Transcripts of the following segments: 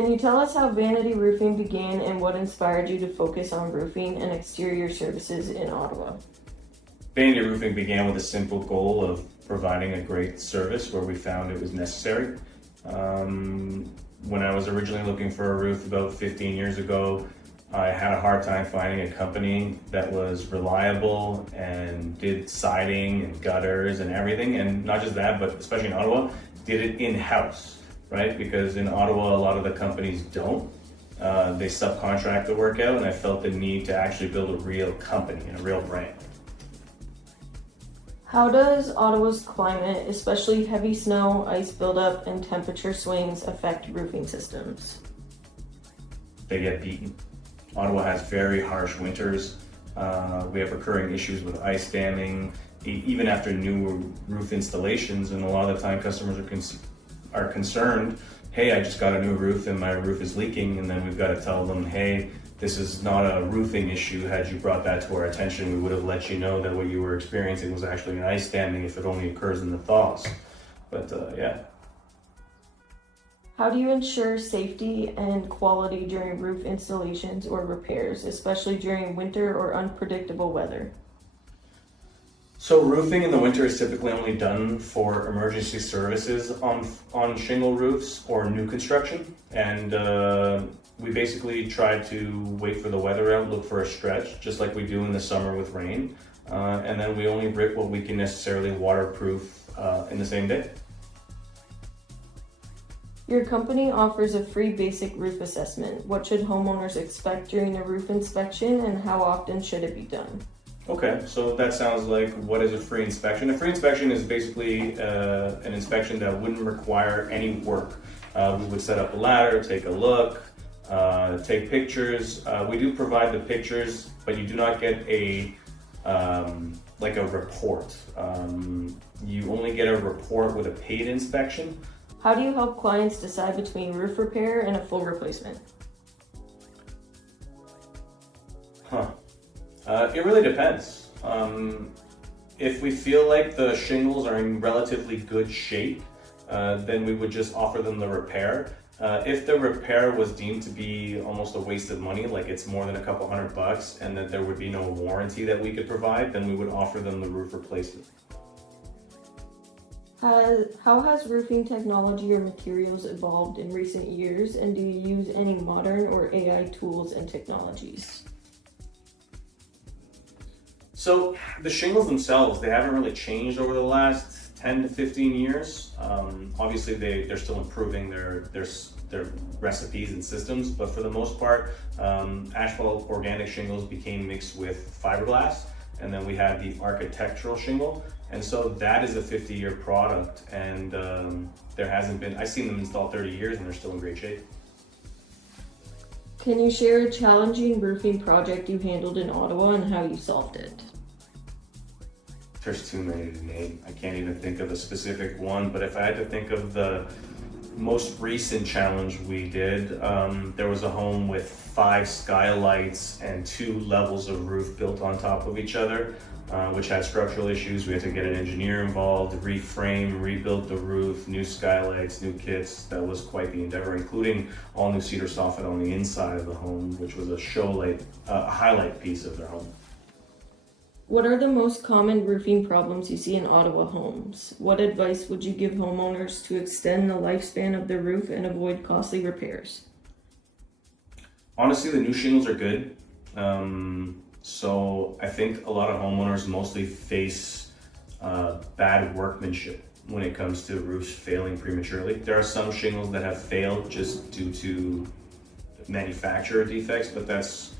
Can you tell us how Vanity Roofing began and what inspired you to focus on roofing and exterior services in Ottawa? Vanity Roofing began with a simple goal of providing a great service where we found it was necessary. When I was originally looking for a roof about 15 years ago, I had a hard time finding a company that was reliable and did siding and gutters and everything. And not just that, but especially in Ottawa, did it in-house, right? Because in Ottawa, a lot of the companies don't. They subcontract the work out, and I felt the need to actually build a real company and a real brand. How does Ottawa's climate, especially heavy snow, ice buildup, and temperature swings, affect roofing systems? They get beaten. Ottawa has very harsh winters. We have recurring issues with ice damming, even after new roof installations, and a lot of the time customers are concerned, hey, I just got a new roof and my roof is leaking, and then we've got to tell them, hey, this is not a roofing issue. Had you brought that to our attention, we would have let you know that what you were experiencing was actually an ice damming if it only occurs in the thaws. But yeah. How do you ensure safety and quality during roof installations or repairs, especially during winter or unpredictable weather? So roofing in the winter is typically only done for emergency services on shingle roofs or new construction. And we basically try to wait for the weather out, look for a stretch, just like we do in the summer with rain. And then we only rip what we can necessarily waterproof in the same day. Your company offers a free basic roof assessment. What should homeowners expect during a roof inspection, and how often should it be done? Okay, so that sounds like, what is a free inspection? A free inspection is basically an inspection that wouldn't require any work. We would set up a ladder, take a look, take pictures. We do provide the pictures, but you do not get a report. You only get a report with a paid inspection. How do you help clients decide between roof repair and a full replacement? It really depends. If we feel like the shingles are in relatively good shape, then we would just offer them the repair. If the repair was deemed to be almost a waste of money, like it's more than a couple $100 and that there would be no warranty that we could provide, then we would offer them the roof replacement. How has roofing technology or materials evolved in recent years, and do you use any modern or AI tools and technologies? So the shingles themselves, they haven't really changed over the last 10 to 15 years. Obviously they're still improving their recipes and systems, but for the most part, asphalt organic shingles became mixed with fiberglass, and then we had the architectural shingle. And so that is a 50-year product, and there hasn't been, I've seen them installed 30 years and they're still in great shape. Can you share a challenging roofing project you handled in Ottawa and how you solved it? There's too many to name. I can't even think of a specific one, but if I had to think of the most recent challenge we did, there was a home with 5 skylights and 2 levels of roof built on top of each other, which had structural issues. We had to get an engineer involved, reframe, rebuild the roof, new skylights, new kits. That was quite the endeavor, including all new cedar soffit on the inside of the home, which was a highlight piece of their home. What are the most common roofing problems you see in Ottawa homes? What advice would you give homeowners to extend the lifespan of their roof and avoid costly repairs? Honestly, the new shingles are good. So I think a lot of homeowners mostly face bad workmanship when it comes to roofs failing prematurely. There are some shingles that have failed just due to manufacturer defects, but that's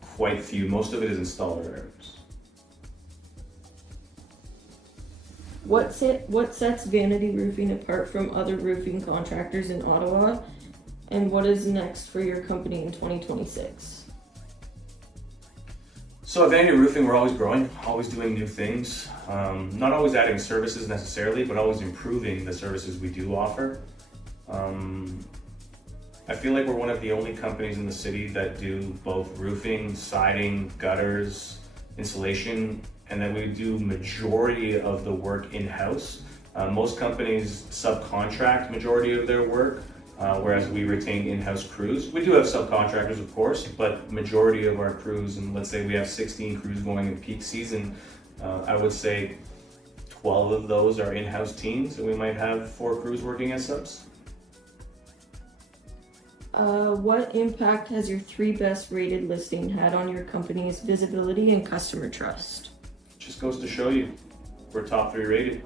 quite few. Most of it is installer errors. What sets Vanity Roofing apart from other roofing contractors in Ottawa, and what is next for your company in 2026? So at Vanity Roofing, we're always growing, always doing new things. Not always adding services necessarily, but always improving the services we do offer. I feel like we're one of the only companies in the city that do both roofing, siding, gutters, insulation, and then we do majority of the work in-house. Most companies subcontract majority of their work, whereas we retain in-house crews. We do have subcontractors, of course, but majority of our crews, and let's say we have 16 crews going in peak season, I would say 12 of those are in-house teams, and we might have 4 crews working as subs. What impact has your 3Best Rated listing had on your company's visibility and customer trust? Just goes to show you, we're top 3 rated.